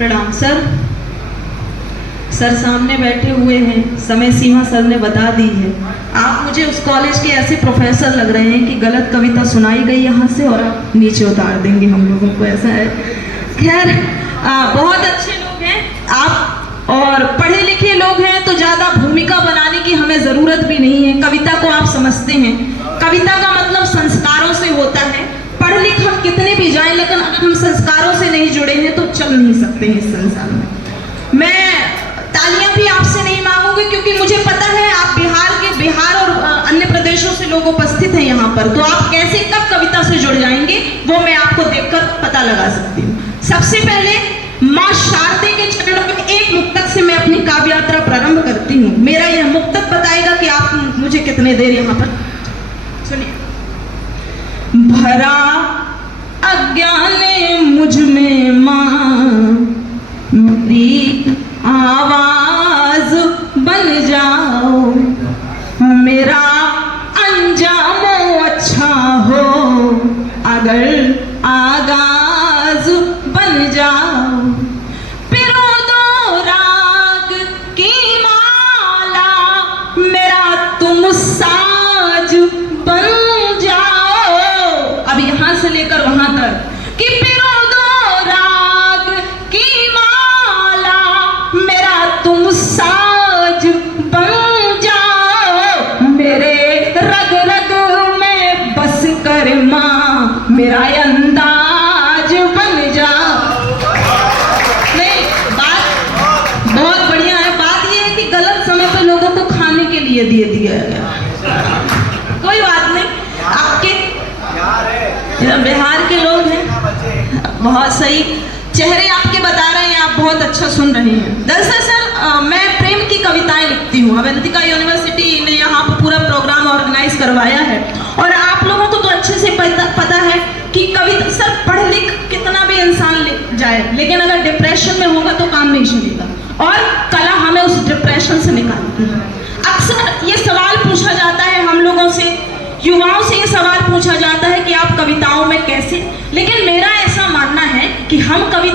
प्रणाम sir. Sir सामने बैठे हुए हैं, समय सीमा सर ने बता दी है। आप मुझे उस कॉलेज के ऐसे प्रोफेसर लग रहे हैं कि गलत कविता सुनाई गई यहाँ से और आप नीचे उतार देंगे हम लोगों को, ऐसा है। खैर बहुत अच्छे लोग हैं आप और पढ़े लिखे लोग हैं, तो ज़्यादा भूमिका बनाने की हमें ज़रूरत भी नहीं है। कविता को आप समझते हैं, कविता का मतलब संस्कारों से होता है। पढ़ लिख हम कितने भी जाएं, लेकिन अगर हम संस्कारों से नहीं जुड़े हैं तो चल नहीं सकते हैं इस संसार में। मैं तालियां भी आपसे नहीं मांगूंगी, क्योंकि मुझे पता है आप बिहार और अन्य प्रदेशों से लोग उपस्थित हैं यहाँ पर, तो आप कैसे कब कविता से जुड़ जाएंगे वो मैं आपको देखकर पता लगा सकती हूँ। सबसे पहले माँ शारदे के चरणों में एक मुक्तक से मैं अपनी काव्य यात्रा प्रारंभ करती हूँ। मेरा यह मुक्तक बताएगा कि आप मुझे कितने देर यहाँ पर सुनिए। भरा अज्ञान मुझ में माँ, मेरी आवाज बन जाओ, मेरा अंजाम अच्छा हो, अगर आगाज बन जाओ। पिरो दो राग की माला, मेरा तुम साज बन जाओ। अब यहाँ से लेकर वहां तक कि पिरो दो राग की माला, मेरा तुम साज बन जाओ। मेरे रग रग में बस कर माँ, मेरा अंदाज बन जाओ। नहीं, बात बहुत बढ़िया है। बात यह है कि गलत समय पर लोगों को खाने के लिए दिया गया। कोई बात नहीं, आपके बिहार के लोग हैं, बहुत सही चेहरे आपके बता रहे हैं, आप बहुत अच्छा सुन रहे हैं। दरअसल सर मैं प्रेम की कविताएं लिखती हूँ। अवंतिका यूनिवर्सिटी ने यहाँ पर पूरा प्रोग्राम ऑर्गेनाइज करवाया है और आप लोगों को तो अच्छे से पता है कि कविता सर पढ़ लिख कितना भी इंसान लिख जाए, लेकिन अगर डिप्रेशन में होगा तो काम नहीं चलेगा और कला हमें उस डिप्रेशन से निकालती है। अक्सर ये सवाल पूछा जाता है हम लोगों से, युवाओं से ये सवाल पूछा जाता है कि आप कविताओं में कैसे, लेकिन मेरा ऐसा मानना है कि हम कविता